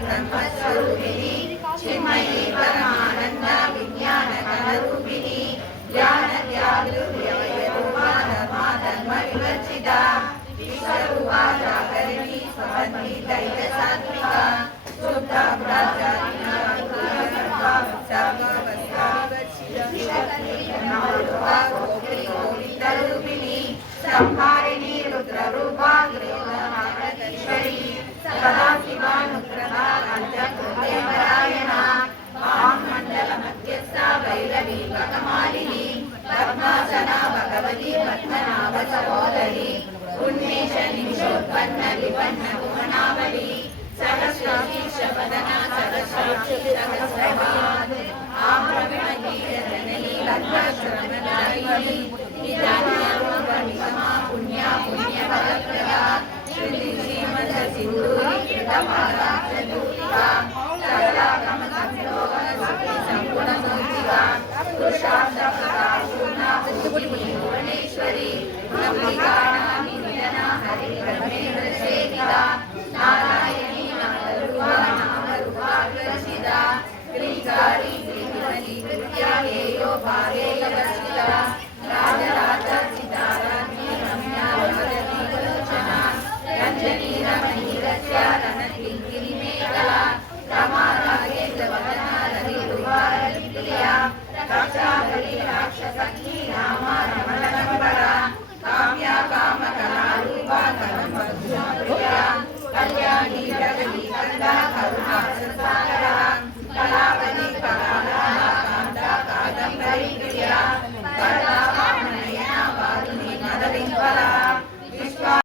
ब्रह्मस्वरूपिणी चिन्मयी परमानंद विज्ञान घनरूपिणी ज्ञान ध्यातृव्ययरूपा धर्मा धर्म विवर्जिता विश्वरूपा जागरिणी स्वबन्धी दैत्य सात्विका शुद्ध ब्रह्मचारिणी गोविंदरूपिणी संहारिणी रुद्ररूपा गृहमागधीश्वरी सदा शिवानुग्रहा पंचकृत्यपरायणा वाममण्डल मध्यस्था भैरवी वकमालिनी पद्मासना भगवती पद्मनाभ सहोदरी उन्मेष निमिषोत्पन्न विपन्न भुवनावली सहस्रशीर्षवदना सहस्राक्षी सहस्रपाद आभ्रमणीयजननी लग्नाश्रमदायिनी निधान्यरूपनिगमा पुण्या पुण्यफलप्रदा श्री श्रीमद सिन्धूरी कृतपादाक्षदूतिका सकलागमसंयोगसुखी सम्पूर्णमूर्तिका पुरुषार्थप्रकाशूर्णा भुवनेश्वरी नवनिकाणानि निधना हरिब्रह्मेन्द्रसेविता नारायणी नामरूपा नामरूपा विरचिता श्रीकारि श्रीमती विद्या हेयो भावेय